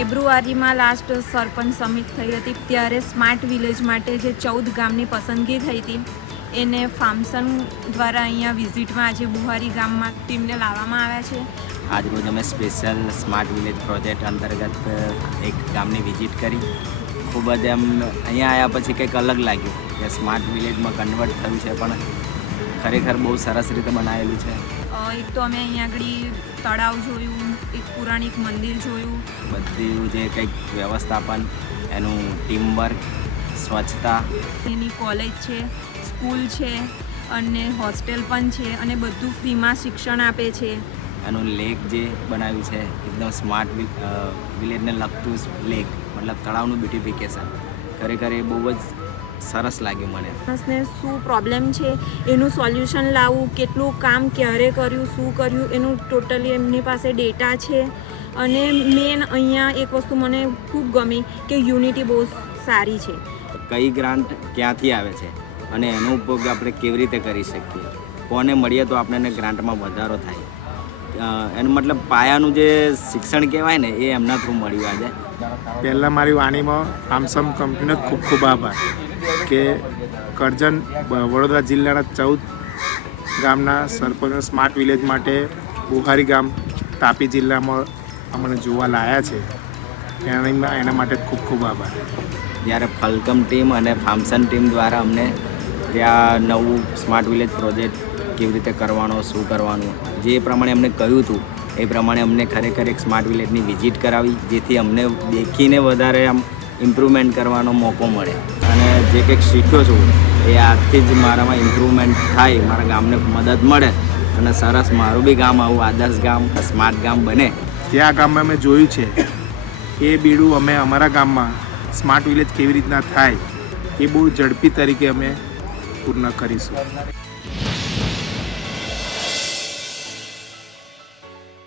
ફેબ્રુઆરીમાં લાસ્ટ સરપંચ સમિટ થઈ હતી, ત્યારે સ્માર્ટ વિલેજ માટે જે 14 ગામની પસંદગી થઈ હતી એને ફાર્મસન દ્વારા અહીંયા વિઝિટમાં આજે બુહારી ગામમાં ટીમને લાવવામાં આવ્યા છે. આજરોજ અમે સ્પેશિયલ સ્માર્ટ વિલેજ પ્રોજેક્ટ અંતર્ગત એક ગામની વિઝિટ કરી. ખૂબ જ અહીંયા આવ્યા પછી કંઈક અલગ લાગ્યું કે સ્માર્ટ વિલેજમાં કન્વર્ટ થયું છે, પણ ખરેખર બહુ સરસ રીતે બનાવેલું છે. એક તો અમે અહીંયા આગળ તળાવ જોયું, એક પુરાણિક મંદિર જોયું, બધું જે કંઈક વ્યવસ્થાપન, એનું ટીમવર્ક, સ્વચ્છતા, એની કોલેજ છે, સ્કૂલ છે અને હોસ્ટેલ પણ છે અને બધું ફ્રીમાં શિક્ષણ આપે છે. એનું લેક જે બનાવ્યું છે એકદમ સ્માર્ટ વિલેજને લગતું લેક, મતલબ તળાવનું બ્યુટિફિકેશન, ખરેખર એ બહુ જ સરસ લાગ્યું મને. માણસને શું પ્રોબ્લેમ છે એનું સોલ્યુશન લાવવું, કેટલું કામ ક્યારે કર્યું, શું કર્યું, એનું ટોટલી એમની પાસે ડેટા છે. અને મેન અહીંયા એક વસ્તુ મને ખૂબ ગમી કે યુનિટી બહુ સારી છે. કઈ ગ્રાન્ટ ક્યાંથી આવે છે અને એનો ઉપયોગ આપણે કેવી રીતે કરી શકીએ, કોને મળીએ તો આપણને ગ્રાન્ટમાં વધારો થાય, એનું મતલબ પાયાનું જે શિક્ષણ કહેવાય ને એ એમના થ્રુ મળ્યું આજે. પહેલાં મારી વાણીમાં ફાર્મસન કંપનીનો ખૂબ ખૂબ આભાર કે કરજણ વડોદરા જિલ્લાના 14 ગામના સરપંચ સ્માર્ટ વિલેજ માટે બુહારી ગામ તાપી જિલ્લામાં અમને જોવા લાવ્યા છે. એના માટે ખૂબ ખૂબ આભાર. જ્યારે ફલકમ ટીમ અને ફાર્મસન ટીમ દ્વારા અમને ત્યાં નવું સ્માર્ટ વિલેજ પ્રોજેક્ટ કેવી રીતે કરવાનો, શું કરવાનું, જે પ્રમાણે અમને કહ્યું હતું એ પ્રમાણે અમને ખરેખર એક સ્માર્ટ વિલેજની વિઝિટ કરાવી, જેથી અમને દેખીને વધારે આમ ઇમ્પ્રુવમેન્ટ કરવાનો મોકો મળે. અને જે કંઈક શીખ્યો છું એ આજથી જ મારામાં ઇમ્પ્રુવમેન્ટ થાય, મારા ગામને મદદ મળે અને સરસ મારું બી ગામ આવું આદર્શ ગામ, સ્માર્ટ ગામ બને. ત્યાં ગામમાં અમે જોયું છે એ બીડું અમે અમારા ગામમાં સ્માર્ટ વિલેજ કેવી રીતના થાય એ બહુ ઝડપી તરીકે અમે પૂર્ણ કરીશું.